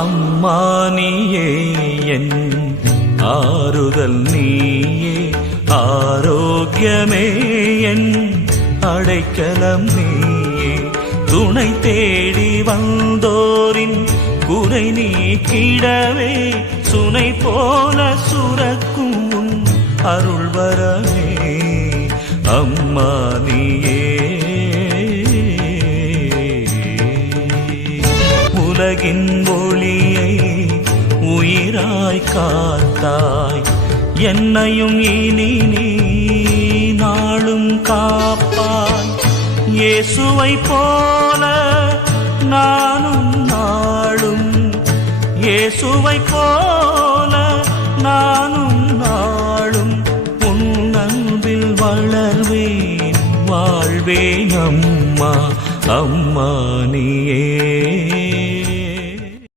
அம்மா நீயே என் ஆறுதல், நீயே ஆரோக்கியமே என் அடைக்கலம், நீயே துணை தேடி வந்தோரின் குறை நீக்கிடவே சுனை போல சுரக்கும் உன் அருள் வரவே அம்மா நீயே. உலகின் ஒளியை உயிராய் காத்தாய், என்னையும் இனி நீ நாளும் காப்பாய். இயேசுவை போல நானும் நாளும், இயேசுவை போல நானும் நாளும் உன் அன்பில் வளர்வேன் வாழ்வேன் அம்மா, அம்மா நீயே.